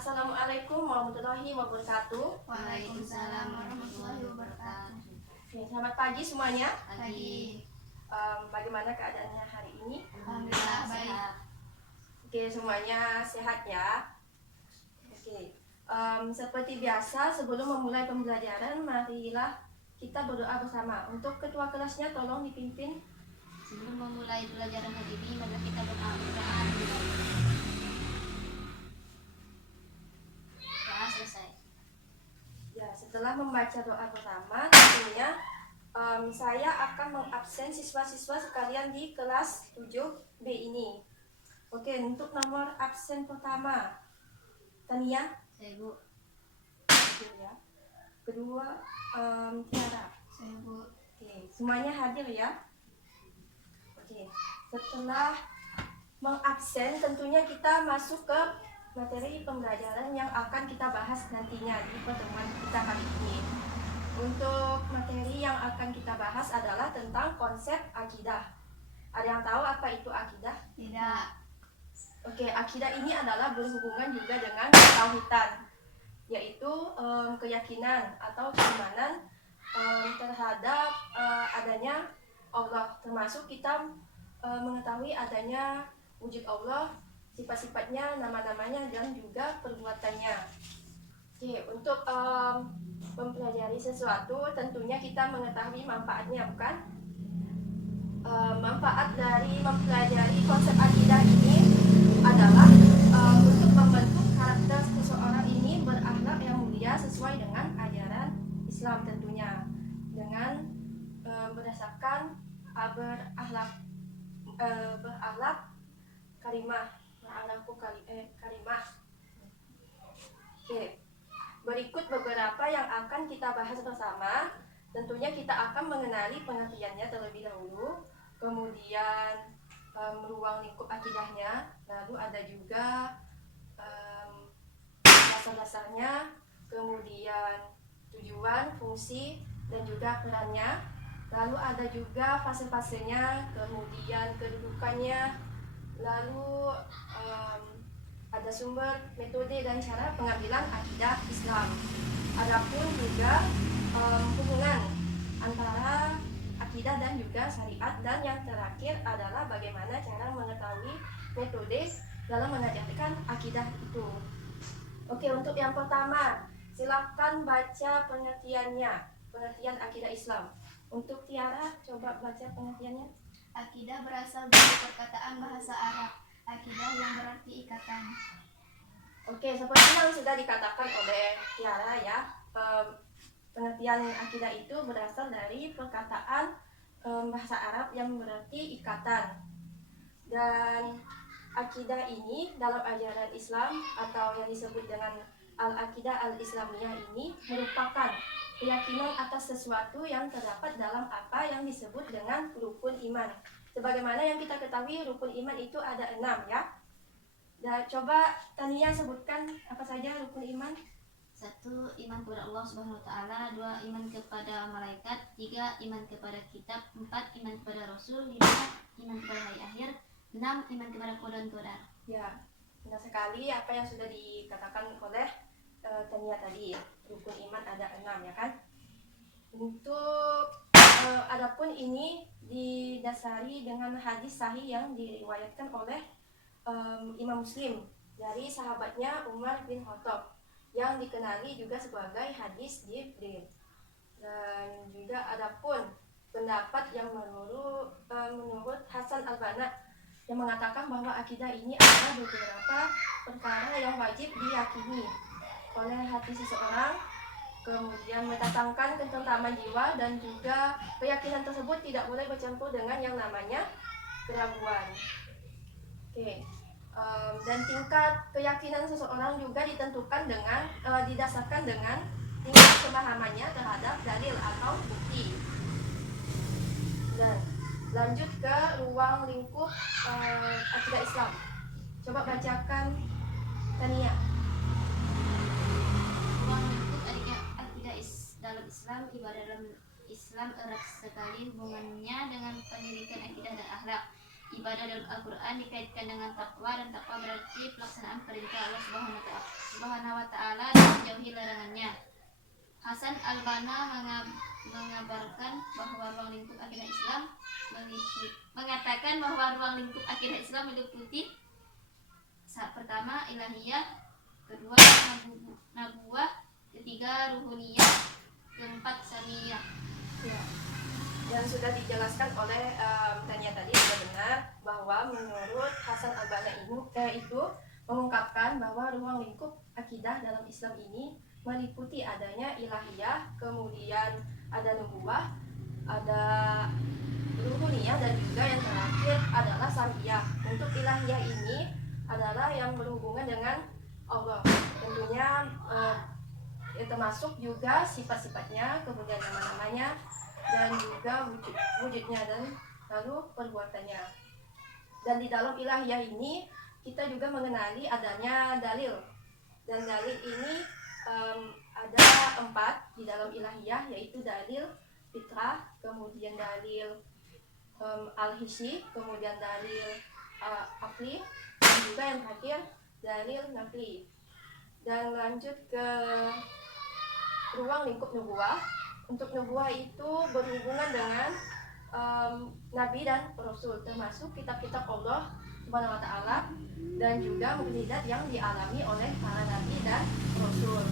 Assalamualaikum warahmatullahi wabarakatuh. Waalaikumsalam warahmatullahi wabarakatuh. Oke, selamat pagi semuanya. Pagi. Bagaimana keadaannya hari ini? Alhamdulillah baik. Oke, semuanya sehat ya. Oke, seperti biasa sebelum memulai pembelajaran, marilah kita berdoa bersama. Untuk ketua kelasnya tolong dipimpin. Sebelum memulai pelajaran hari ini, mari kita berdoa. Doa selesai. Ya, setelah membaca doa bersama, tentunya saya akan mengabsen siswa-siswa sekalian di kelas 7B ini. Oke, untuk nomor absen pertama, Tania. Saya Bu. Ya. Kedua, Tiara. Saya Bu. Oke, semuanya hadir ya. Oke, setelah mengabsen, tentunya kita masuk ke materi pembelajaran yang akan kita bahas nantinya di pertemuan kita kali ini. Untuk materi yang akan kita bahas adalah tentang konsep akidah. Ada yang tahu apa itu akidah? Tidak. Oke, akidah ini adalah berhubungan juga dengan tauhidan, yaitu keyakinan atau keimanan terhadap adanya Allah, termasuk kita mengetahui adanya wujud Allah, sifat-sifatnya, nama-namanya, dan juga perbuatannya. Oke, untuk mempelajari sesuatu tentunya kita mengetahui manfaatnya, bukan? Manfaat dari mempelajari konsep akidah ini adalah untuk membentuk karakter seseorang ini berakhlak yang mulia sesuai dengan ajaran Islam tentunya, dengan berdasarkan berakhlak karimah, karimah. Oke, berikut beberapa yang akan kita bahas bersama. Tentunya kita akan mengenali pengertiannya terlebih dahulu, kemudian ruang lingkup akidahnya, lalu ada juga dasar-dasarnya, kemudian tujuan, fungsi, dan juga perannya. Lalu ada juga fase-fasenya, kemudian kedudukannya, lalu ada sumber, metode, dan cara pengambilan akidah Islam. Adapun juga hubungan antara akidah dan juga syariat, dan yang terakhir adalah bagaimana cara mengetahui metode dalam mengajarkan akidah itu. Oke, untuk yang pertama, silakan baca pengertiannya, pengertian akidah Islam. Untuk Tiara, coba baca pengertiannya. Akidah berasal dari perkataan bahasa Arab. Akidah yang berarti ikatan. Oke, seperti yang sudah dikatakan oleh Tiara ya, pengertian akidah itu berasal dari perkataan bahasa Arab yang berarti ikatan. Dan akidah ini dalam ajaran Islam atau yang disebut dengan Al-Aqidah Al-Islamiyah ini merupakan keyakinan atas sesuatu yang terdapat dalam apa yang disebut dengan rukun iman. Sebagaimana yang kita ketahui, rukun iman itu ada 6 ya. Dan coba Tania sebutkan apa saja rukun iman. 1. Iman kepada Allah Subhanahu wa taala. 2. Iman kepada malaikat. 3. Iman kepada kitab. 4. Iman kepada Rasul. 5. Iman kepada hari akhir. 6. Iman kepada qada dan qadar. Ya, benar sekali apa yang sudah dikatakan oleh Tania tadi. Rukun iman ada 6 ya kan. Untuk adapun ini didasari dengan hadis sahih yang diriwayatkan oleh Imam Muslim dari sahabatnya Umar bin Khattab yang dikenali juga sebagai hadis Jibril. Dan juga adapun pendapat yang menurut Hasan Al-Banna yang mengatakan bahwa akidah ini ada beberapa perkara yang wajib diyakini oleh hati seseorang, kemudian mendatangkan ketentraman jiwa, dan juga keyakinan tersebut tidak boleh bercampur dengan yang namanya keraguan. Oke. Dan tingkat keyakinan seseorang juga ditentukan dengan didasarkan dengan tingkat pemahamannya terhadap dalil atau bukti. Dan lanjut ke ruang lingkup akidah Islam. Coba bacakan Tania. Ruang lingkup akidah dalam Islam. Ibadah dalam Islam erat sekali hubungannya dengan pendidikan akidah dan akhlak. ibadah dalam Al-Quran dikaitkan dengan takwa, dan takwa berarti pelaksanaan perintah Allah Subhanahu wa Ta'ala dan menjauhi larangannya. Hasan al-Banna mengabarkan bahwa ruang lingkup akidah Islam meliputi pertama ilahiyah, kedua nabuwah, ketiga ruhuniyah, keempat samiyah. Ya. Yang sudah dijelaskan oleh Tania tadi sudah benar bahwa menurut Hasan al-Banna itu mengungkapkan bahwa ruang lingkup akidah dalam Islam ini meliputi adanya ilahiyah, kemudian ada nubuwah, ada ruhuniyah, dan juga yang terakhir adalah samiyah. Untuk ilahiyah ini adalah yang berhubungan dengan Allah. Tentunya termasuk juga sifat-sifatnya, kemudian nama-namanya, dan juga wujudnya dan lalu perbuatannya. Dan di dalam ilahiyah ini kita juga mengenali adanya dalil. Dan dalil ini ada 4 di dalam ilahiyah, yaitu dalil fitrah, kemudian dalil al-hissi, kemudian dalil akli, dan juga yang terakhir dalil nakli. Dan lanjut ke ruang lingkup nubuwah. Untuk nubuwah itu berhubungan dengan nabi dan rasul, termasuk kitab-kitab Allah Subhanahu wa Ta'ala, dan juga mukjizat yang dialami oleh para nabi dan rasul.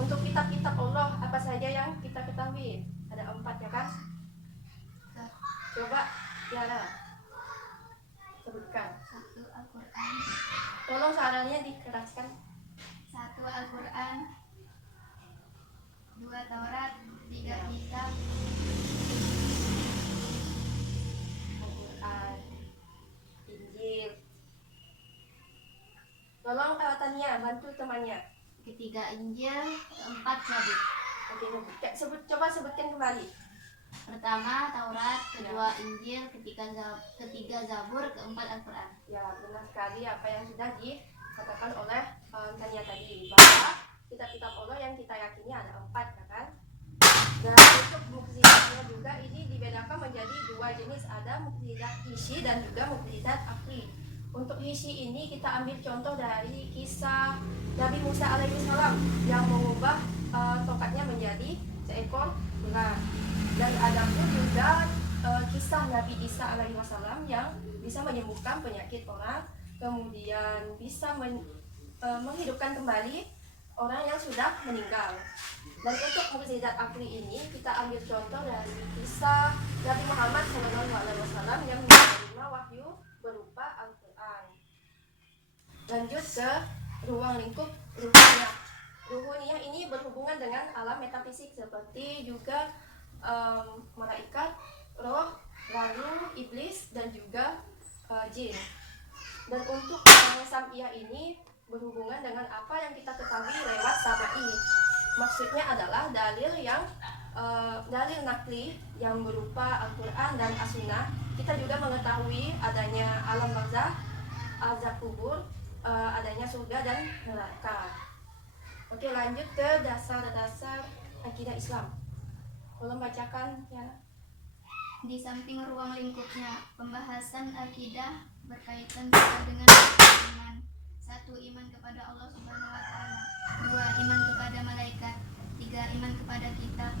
Untuk kitab-kitab Allah apa saja yang kita ketahui? Ada 4 ya kan? Coba Tiara sebutkan. 1. Al-Quran. Tolong suaranya dikeraskan. 1. Al-Quran, 2. Taurat, 3. Kitab, Al-Quran, Injil. Tolong Tania bantu temannya. ketiga Injil, 4. Zabur. Oke, coba sebutkan kembali. Pertama Taurat, kedua Injil, ketiga Zabur, keempat Al-Quran. Ya, benar sekali apa yang sudah dikatakan oleh Tania tadi, bahwa kitab-kitab Allah yang kita yakini ada 4 ya kan? Dan untuk mukjizatnya juga ini dibedakan menjadi 2 jenis, ada mukjizat hissi dan juga mukjizat akli. Untuk hissi ini kita ambil contoh dari kisah Nabi Musa alaihissalam yang mengubah tongkatnya menjadi seekor ular. Dan ada pun juga kisah Nabi Isa alaihissalam yang bisa menyembuhkan penyakit orang, kemudian bisa menghidupkan kembali orang yang sudah meninggal. Dan untuk mukjizat akli ini kita ambil contoh dari kisah Nabi Muhammad SAW yang menerima wahyu berupa Al-Quran. Lanjut ke ruang lingkup ruhuniyah. Ruhuniyah ini berhubungan dengan alam metafisik seperti juga malaikat, roh, lalu iblis, dan juga jin. Dan untuk samiyah ini berhubungan dengan apa yang kita ketahui lewat samai. Maksudnya adalah dalil nakli yang berupa Al-Quran dan As-Sunnah. Kita juga mengetahui adanya alam barzakh, azab kubur, adanya surga dan neraka. Oke, lanjut ke dasar-dasar akidah Islam. Tolong bacakan ya. Di samping ruang lingkupnya, pembahasan akidah berkaitan juga dengan iman. 1. Iman kepada Allah Subhanahu wa Ta'ala. 2. Iman kepada malaikat. 3. Iman kepada kitab.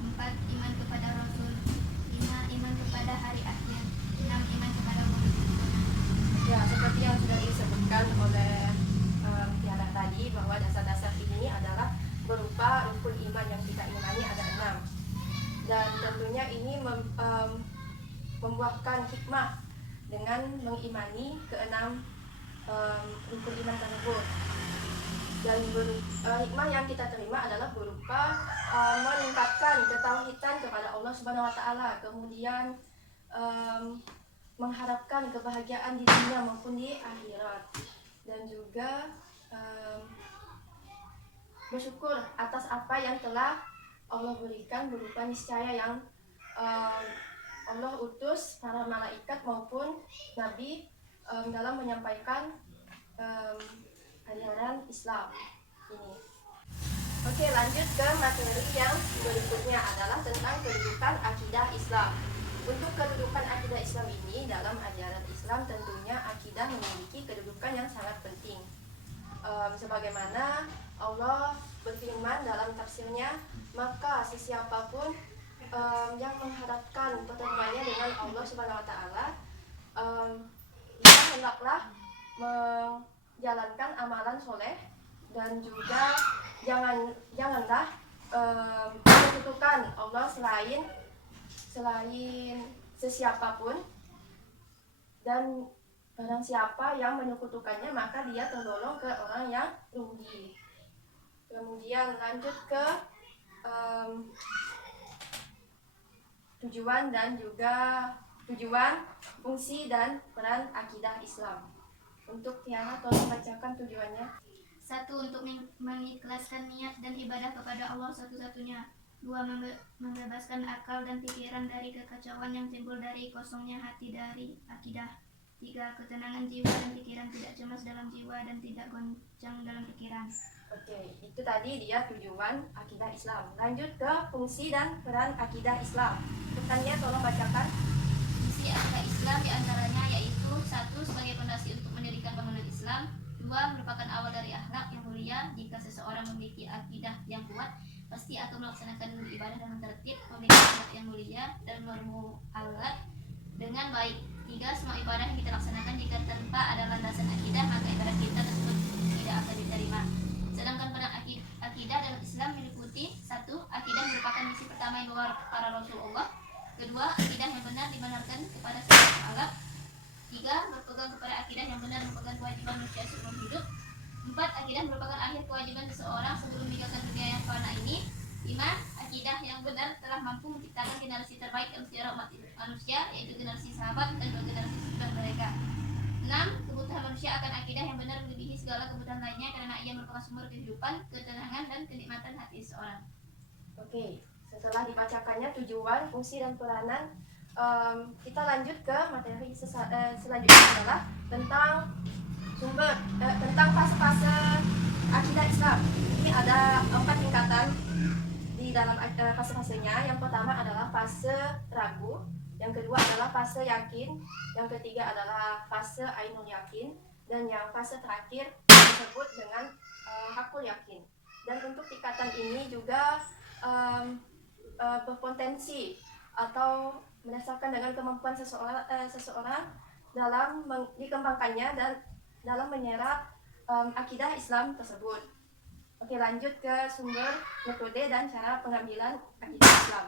4. Iman kepada rasul. 5. Iman kepada hari akhir. 6. Iman kepada Allah. Ya, seperti yang sudah disebutkan oleh Tiara tadi, bahwa dasar-dasar ini adalah berupa rukun iman yang kita imani ada 6. Dan tentunya ini membuahkan hikmah dengan mengimani ke-6 rukun iman tersebut. Dan hikmah yang kita terima adalah berupa meningkatkan ketauhidan kepada Allah Subhanahu wa Ta'ala, kemudian mengharapkan kebahagiaan di dunia maupun di akhirat, dan juga bersyukur atas apa yang telah Allah berikan berupa niscaya yang Allah utus para malaikat maupun nabi dalam menyampaikan ajaran Islam ini. Oke, lanjut ke materi yang berikutnya adalah tentang kedudukan akidah Islam. Untuk kedudukan akidah Islam ini dalam ajaran Islam tentunya akidah memiliki kedudukan yang sangat penting. Sebagaimana Allah berfirman dalam tafsirnya, maka sesiapapun yang mengharapkan pertemuannya dengan Allah Subhanahu wa taala, dia hendaklah menjalankan amalan soleh dan juga janganlah menyekutukan Allah selain sesiapapun, dan barang siapa yang menyekutukannya maka dia tergolong ke orang yang rugi. Kemudian lanjut ke tujuan, fungsi dan peran akidah Islam. Untuk Tiana tolong bacakan tujuannya. 1. Untuk mengikhlaskan niat dan ibadah kepada Allah satu-satunya. 2. Membebaskan akal dan pikiran dari kekacauan yang timbul dari kosongnya hati dari akidah. 3. Ketenangan jiwa dan pikiran, tidak cemas dalam jiwa dan tidak goncang dalam pikiran. Oke, itu tadi dia tujuan akidah Islam. Lanjut ke fungsi dan peran akidah Islam. Pesannya tolong bacakan. Fungsi akidah Islam diantaranya yaitu 1. Sebagai fondasi untuk mendirikan bangunan Islam. 2. Merupakan awal dari akhlak yang mulia. Jika seseorang memiliki akidah yang kuat, pasti akan melaksanakan ibadah dengan tertib, memiliki akhlak yang mulia, dan bermuamalah dengan baik. 3. Semua ibadah yang kita laksanakan jika tanpa ada landasan akidah, maka ibadah kita tersebut tidak akan diterima. Sedangkan peran akidah dalam Islam meliputi 1. Akidah merupakan misi pertama yang luar para Rasulullah. 2. Akidah yang benar dibenarkan kepada setiap alam. 3. Berpegang kepada akidah yang benar merupakan kewajiban manusia seumur hidup. 4. Akidah merupakan akhir kewajiban seseorang sebelum meninggalkan dunia yang fana ini. 5. Akidah yang benar telah mampu menciptakan generasi terbaik dalam sejarah umat manusia, yaitu generasi sahabat dan generasi sesudah mereka. 6. Kebutuhan manusia akan akidah yang benar melebihi segala kebutuhan lainnya karena ia merupakan sumber kehidupan, ketenangan, dan kenikmatan hati seseorang. Oke, setelah dibacakannya tujuan, fungsi, dan peranan, kita lanjut ke materi selanjutnya adalah tentang tentang fase-fase akidah Islam. Ini ada 4 tingkatan di dalam fase-fasenya. Yang pertama adalah fase ragu, yang kedua adalah fase yakin, yang ketiga adalah fase ainul yakin, dan yang fase terakhir disebut dengan hakul yakin. Dan untuk tingkatan ini juga berpotensi atau berdasarkan dengan kemampuan seseorang dalam dikembangkannya dan dalam menyerap akidah Islam tersebut. Oke, lanjut ke sumber, metode, dan cara pengambilan akidah Islam.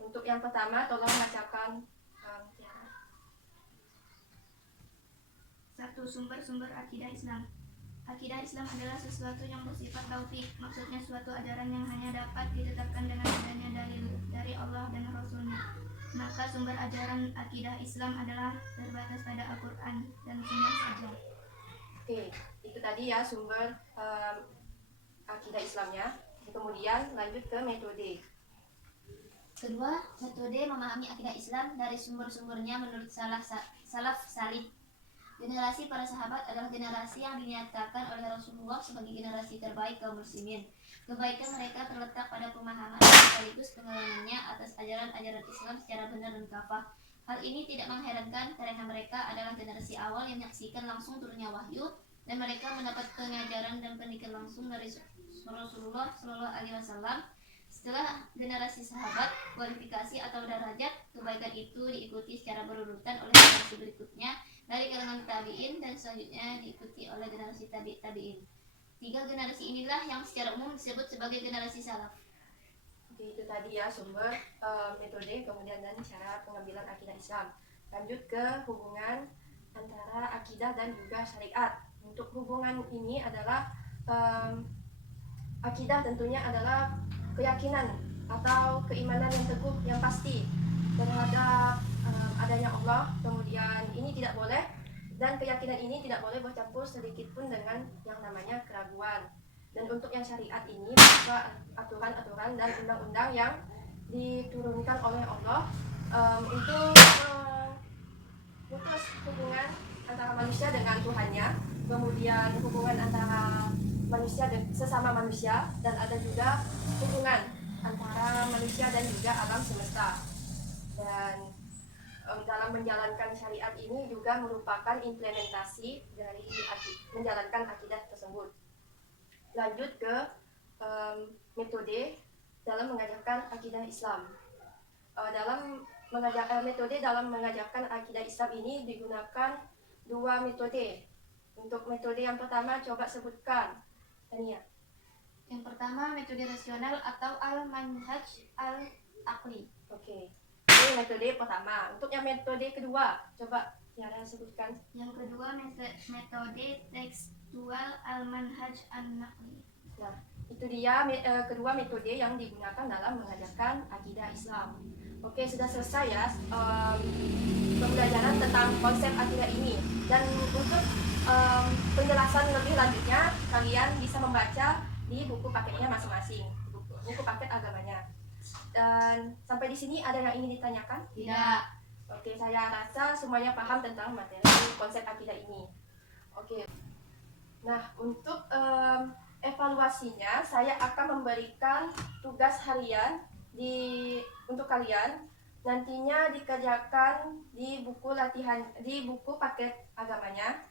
Untuk yang pertama, tolong bacakan. 1. Sumber-sumber akidah Islam. Akidah Islam adalah sesuatu yang bersifat taufik, maksudnya suatu ajaran yang hanya dapat ditetapkan dengan adanya dalil dari Allah dan Rasulnya. Maka sumber ajaran akidah Islam adalah terbatas pada Al-Quran dan Sunnah saja. Oke, itu tadi ya sumber akidah Islamnya. Kemudian lanjut ke metode. Kedua, metode memahami akidah Islam dari sumber-sumbernya menurut salaf salih. Generasi para sahabat adalah generasi yang dinyatakan oleh Rasulullah sebagai generasi terbaik kaum muslimin. Kebaikan mereka terletak pada pemahaman sekaligus pengenalannya atas ajaran-ajaran Islam secara benar dan kafah. Hal ini tidak mengherankan karena mereka adalah generasi awal yang menyaksikan langsung turunnya wahyu, dan mereka mendapat pengajaran dan pendidikan langsung dari Rasulullah SAW. Setelah generasi sahabat, kualifikasi atau derajat kebaikan itu diikuti secara berurutan oleh generasi berikutnya dari kalangan tabi'in, dan selanjutnya diikuti oleh generasi tabi'in. 3 generasi inilah yang secara umum disebut sebagai generasi salaf. Itu tadi ya sumber, metode, kemudian dan cara pengambilan akidah Islam. Lanjut ke hubungan antara akidah dan juga syariat. Untuk hubungan ini adalah akidah tentunya adalah keyakinan atau keimanan yang teguh, yang pasti terhadap adanya Allah. Kemudian ini tidak boleh, dan keyakinan ini tidak boleh bercampur sedikit pun dengan yang namanya keraguan. Dan untuk yang syariat ini berupa aturan-aturan dan undang-undang yang diturunkan oleh Allah untuk memutus hubungan antara manusia dengan Tuhannya, kemudian hubungan antara manusia sesama manusia, dan ada juga hubungan antara manusia dan juga alam semesta. Dan dalam menjalankan syariat ini juga merupakan implementasi dari menjalankan akidah tersebut. Lanjut ke metode dalam mengajarkan akidah Islam. Metode dalam mengajarkan akidah Islam ini digunakan 2 metode. Untuk metode yang pertama coba sebutkan, Tania. Yang pertama metode rasional atau al-manhaj al-aqli. Oke. Ini metode pertama. Untuk yang metode kedua, coba Tiara sebutkan. Yang kedua metode tekstual al-manhaj an-naqli. Nah, itu dia kedua metode yang digunakan dalam mengajarkan akidah Islam. Oke, sudah selesai ya pembelajaran tentang konsep akidah ini. Dan untuk penjelasan lebih lanjutnya, kalian bisa membaca di buku paketnya masing-masing, buku paket agamanya. Dan sampai di sini ada yang ingin ditanyakan? Tidak. Oke, saya rasa semuanya paham tentang materi konsep akidah ini. Oke. Nah, untuk evaluasinya, saya akan memberikan tugas harian untuk kalian. Nantinya dikerjakan di buku paket agamanya.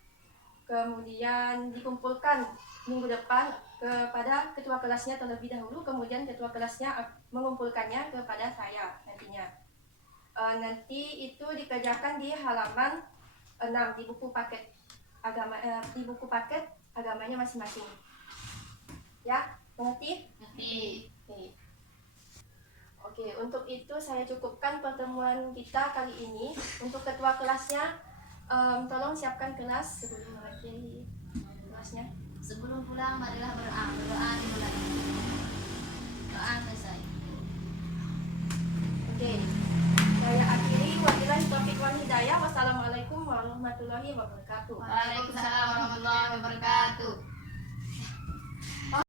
Kemudian dikumpulkan minggu depan kepada ketua kelasnya terlebih dahulu, kemudian ketua kelasnya mengumpulkannya kepada saya nantinya. Nanti itu dikerjakan di halaman 6 di buku paket agamanya masing-masing. Ya, mengerti? Ngerti. Oke, untuk itu saya cukupkan pertemuan kita kali ini. Untuk ketua kelasnya, tolong siapkan kelas sebelum mengakhiri kelasnya. Sebelum pulang marilah berdoa dimulai. Doa selesai. Oke, saya akhiri. Wabillahi taufiq wal hidayah. Wassalamualaikum warahmatullahi wabarakatuh. Waalaikumsalam